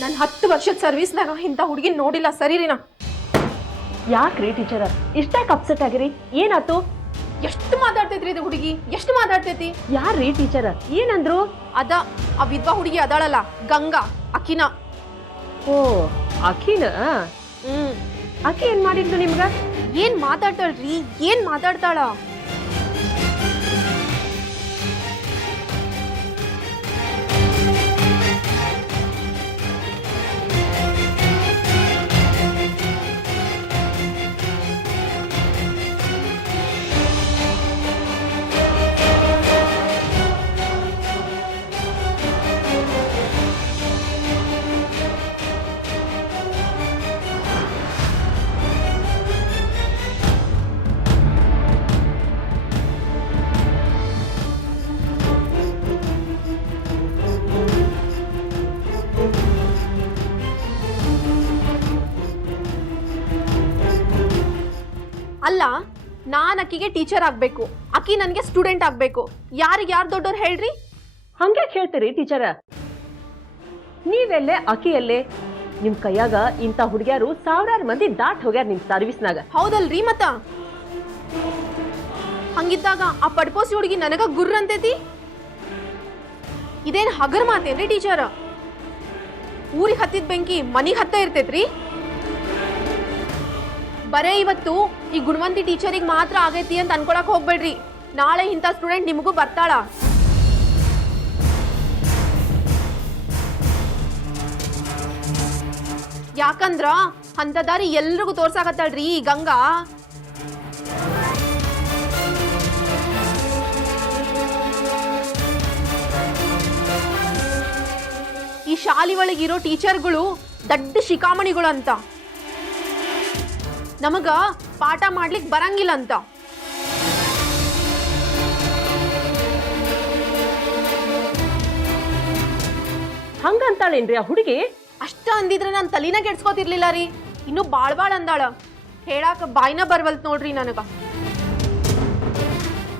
ನಾನು 10 ವರ್ಷದ ಸರ್ವಿಸ್ನಾಗ ಇಂಥ ಹುಡುಗಿ ನೋಡಿಲ್ಲ ಸರಿರಿನಾ. ಯಾಕ್ರಿ ಟೀಚರ್ ಇಷ್ಟಾಕ್ ಅಪ್ಸೆಟ್ ಆಗಿರಿ? ಏನಾತು? ಎಷ್ಟು ಮಾತಾಡ್ತೈತ್ರಿ ಇದು ಹುಡುಗಿ, ಎಷ್ಟು ಮಾತಾಡ್ತೈತಿ. ಯಾರ್ರೀ ಟೀಚರ್ ಏನಂದ್ರು? ಅದ ಆ ವಿದ್ವಾ ಹುಡುಗಿ ಅದಾಳಲ್ಲ ಗಂಗಾ, ಅಕಿನ. ಓ ಅಖಿನ? ಅಕ್ಕಿ ಏನ್ ಮಾಡಿದ್ಲು ನಿಮ್ಗ? ಏನ್ ಮಾತಾಡ್ತಾಳ್ರಿ, ಏನ್ ಮಾತಾಡ್ತಾಳ? ಅಲ್ಲ, ನಾನ್ ಅಕ್ಕಿಗೆ ಟೀಚರ್ ಆಗ್ಬೇಕು, ಅಕ್ಕಿ ನನ್ಗೆ ಸ್ಟೂಡೆಂಟ್ ಆಗ್ಬೇಕು. ಯಾರಿಗೆ ಯಾರು ದೊಡ್ಡವ್ರು ಹೇಳ್ರಿ? ಹಂಗೆ ಹೇಳ್ತೀರಿ ಟೀಚರ? ನೀವೆಲ್ಲೇ ಅಕ್ಕಿಯಲ್ಲೇ? ನಿಮ್ ಕೈಯಾಗ ಇಂಥ ಹುಡುಗ್ಯಾರು ಸಾವಿರಾರು ಮಂದಿ ದಾಟ್ ಹೋಗ್ಯಾರ ನಿಮ್ ಸರ್ವಿಸ್ನಾಗ. ಹೌದಲ್ರಿ ಮತ್ತ? ಹಂಗಿದ್ದಾಗ ಆ ಪಡ್ಪೋಸಿ ಹುಡುಗಿ ನನಗ ಗುರ್ರ ಅಂತೈತಿ. ಇದೇನ್ ಹಗರ್ ಮಾತೇನ್ರಿ ಟೀಚರ್? ಊರಿಗೆ ಹತ್ತಿದ ಬೆಂಕಿ ಮನಿಗೆ ಹತ್ತ ಇರ್ತೈತ್ರಿ. ಬರೇ ಇವತ್ತು ಈ ಗುಣವಂತಿ ಟೀಚರಿಗೆ ಮಾತ್ರ ಆಗೈತಿ ಅಂತ ಅನ್ಕೊಳಕ್ ಹೋಗ್ಬೇಡ್ರಿ. ನಾಳೆ ಇಂಥ ಸ್ಟೂಡೆಂಟ್ ನಿಮಗೂ ಬರ್ತಾಳ. ಯಾಕಂದ್ರ ಅಂತ ದಾರಿ ಎಲ್ರಿಗೂ ತೋರ್ಸಾಕತ್ತಾಳ್ರಿ ಈ ಗಂಗಾ. ಈ ಶಾಲಿ ಒಳಗಿರೋ ಟೀಚರ್ಗಳು ದೊಡ್ಡ ಶಿಖಾಮಣಿಗಳು ಅಂತ, ನಮಗ ಪಾಠ ಮಾಡ್ಲಿಕ್ ಬರಂಗಿಲ್ಲ ಅಂತ. ಹಂಗಂತಾಳೇನ್ರಿ ಆ ಹುಡುಗಿ? ಅಷ್ಟ ಅಂದಿದ್ರೆ ನಾನು ತಲಿನ ಕೆಡ್ಸ್ಕೊತಿರ್ಲಿಲ್ಲ ರೀ. ಇನ್ನು ಬಾಳ್ ಅಂದಾಳ, ಹೇಳಾಕ ಬಾಯ್ನ ಬರ್ವಲ್ತ್ ನೋಡ್ರಿ ನನಗ.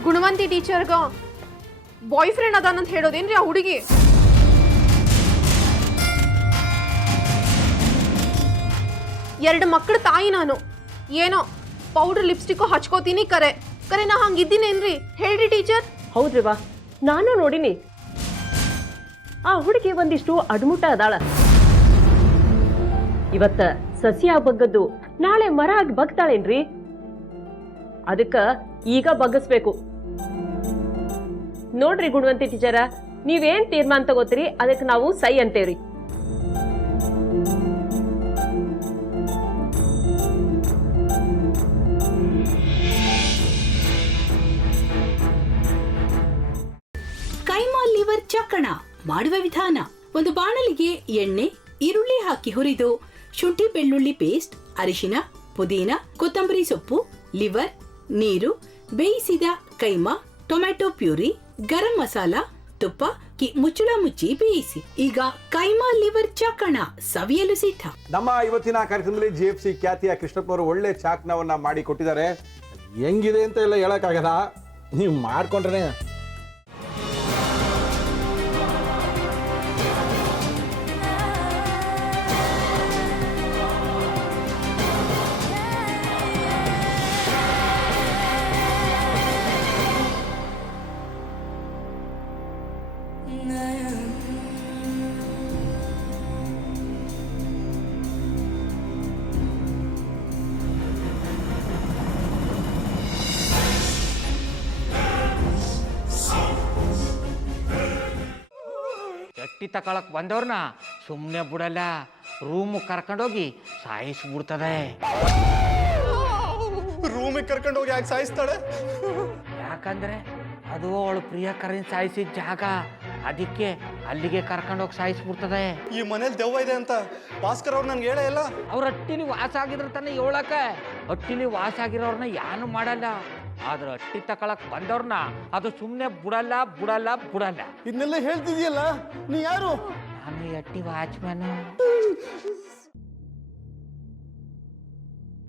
ಗುಣವಂತಿ ಟೀಚರ್ಗ ಬಾಯ್ ಫ್ರೆಂಡ್ ಅದಾನಂತ ಹೇಳೋದೇನ್ರಿ ಆ ಹುಡುಗಿ? ಎರಡು ಮಕ್ಕಳ ತಾಯಿ ನಾನು. ಏನೋ ಪೌಡರ್ ಲಿಪ್ಸ್ಟಿಕ್ ಹಚ್ಕೋತೀನಿ, ಕರೆ ನಾ ಹಂಗಿದ್ದೀನೇನ್ರಿ ಹೇಳ್ರಿ ಟೀಚರ್? ಹೌದ್ರಿವಾ, ನಾನು ನೋಡಿನಿ. ಆ ಹುಡುಗಿ ಒಂದಿಷ್ಟು ಅಡ್ಮುಟ ಅದಾಳ. ಇವತ್ತ ಸಸಿ ಬಗ್ಗದ್ದು ನಾಳೆ ಮರ ಆಗಿ ಬಗ್ತಾಳೇನ್ರಿ? ಅದಕ್ಕ ಈಗ ಬಗ್ಗಿಸ್ಬೇಕು ನೋಡ್ರಿ ಗುಣವಂತಿ ಟೀಚರ. ನೀವೇನ್ ತೀರ್ಮಾನ ತಗೋತೀರಿ ಅದಕ್ಕೆ ನಾವು ಸೈ ಅಂತೇವ್ರಿ. ಕೈಮಾ ಲಿವರ್ ಚಕ್ಕಣ ಮಾಡುವ ವಿಧಾನ: ಒಂದು ಬಾಣಲಿಗೆ ಎಣ್ಣೆ, ಈರುಳ್ಳಿ ಹಾಕಿ ಹುರಿದು ಶುಂಠಿ ಬೆಳ್ಳುಳ್ಳಿ ಪೇಸ್ಟ್, ಅರಿಶಿನ, ಪುದೀನ, ಕೊತ್ತಂಬರಿ ಸೊಪ್ಪು, ಲಿವರ್, ನೀರು, ಬೇಯಿಸಿದ ಕೈಮಾ, ಟೊಮ್ಯಾಟೊ ಪ್ಯೂರಿ, ಗರಂ ಮಸಾಲ, ತುಪ್ಪ ಮುಚ್ಚಳ ಮುಚ್ಚಿ ಬೇಯಿಸಿ. ಈಗ ಕೈಮಾ ಲಿವರ್ ಚಾಕಣ ಸವಿಯಲು ಸಿದ್ಧ. ನಮ್ಮ ಇವತ್ತಿನ ಕಾರ್ಯಕ್ರಮದಲ್ಲಿ GFC ಖ್ಯಾತಿಯ ಕೃಷ್ಣಪ್ಪನವರು ಒಳ್ಳೆ ಚಾಕ್ನವನ್ನ ಮಾಡಿ ಕೊಟ್ಟಿದ್ದಾರೆ. ಹೆಂಗಿದೆ ಅಂತ ಎಲ್ಲ ಹೇಳಕ್ಕಾಗಲ್ಲ, ನೀವು ಮಾಡ್ಕೊಂಡ್ರೆ. ಎಟ್ಟಿ ತಕೊಳಕ್ ಬಂದವ್ರನ್ನ ಸುಮ್ಮನೆ ಬಿಡಲ್ಲ, ರೂಮ್ ಕರ್ಕೊಂಡೋಗಿ ಸಾಯಿಸ್ಬಿಡ್ತದೆ. ರೂಮಿಗೆ ಕರ್ಕೊಂಡೋಗಿ ಯಾಕೆ ಸಾಯಿಸ್ತಾಳೆ? ಯಾಕಂದ್ರೆ ಅದು ಅವಳು ಪ್ರಿಯಕರನ್ ಸಾಯಿಸಿದ ಜಾಗ, ಅದಕ್ಕೆ ಅಲ್ಲಿಗೆ ಕರ್ಕೊಂಡೋಗಿ ಸಾಯಿಸ್ಬಿಡ್ತದೆ. ಈ ಮನೇಲಿ ದೆವ್ವ ಇದೆ ಅಂತ ಭಾಸ್ಕರ್ ಅವ್ರು ನನ್ಗೆ ಹೇಳೇ ಇಲ್ಲ. ಅವ್ರ ಹಟ್ಟಿಲಿ ವಾಸ ಆಗಿದ್ರ ತಾನೆ ಹೇಳಕ. ಹಟ್ಟಿಲಿ ವಾಸ ಆಗಿರೋರ್ನ ಯಾನು ಮಾಡಲ್ಲ, ಆದ್ರೆ ಹಟ್ಟಿ ತಕೊಳಕ್ ಬಂದವ್ರನ್ನ ಅದು ಸುಮ್ಮನೆ ಬಿಡಲ್ಲ ಬಿಡಲ್ಲ ಬಿಡಲ್ಲ. ಇದನ್ನೆಲ್ಲ ಹೇಳ್ತಿದ್ಯಲ್ಲ, ನೀ ಯಾರು? ನಾನು ಹಟ್ಟಿ ವಾಚ್ಮ್ಯಾನ್.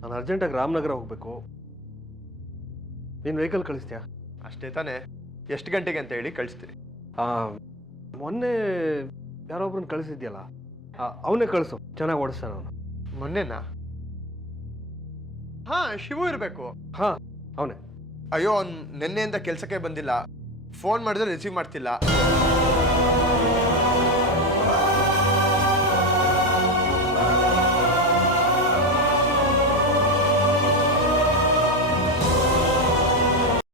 ನಾನು ಅರ್ಜೆಂಟಾಗಿ ರಾಮನಗರ ಹೋಗ್ಬೇಕು. ನೀನು ವೆಹಿಕಲ್ ಕಳಿಸ್ತೀಯಾ? ಅಷ್ಟೇ ತಾನೇ, ಎಷ್ಟು ಗಂಟೆಗೆ ಅಂತ ಹೇಳಿ ಕಳಿಸ್ತೀನಿ. ಮೊನ್ನೆ ಯಾರೊಬ್ರನ್ನ ಕಳಿಸಿದ್ಯಲ್ಲ, ಅವನೇ ಕಳಿಸು, ಚೆನ್ನಾಗಿ ಓಡಿಸ್ತಾನೆ ಅವನು. ಮೊನ್ನೆನಾ? ಹಾ, ಶಿವು ಇರಬೇಕು. ಹಾಂ, ಅವನೇ. ಅಯ್ಯೋ, ಅವ್ನು ನಿನ್ನೆಯಿಂದ ಕೆಲಸಕ್ಕೆ ಬಂದಿಲ್ಲ. ಫೋನ್ ಮಾಡಿದ್ರೆ ರಿಸೀವ್ ಮಾಡ್ತಿಲ್ಲ.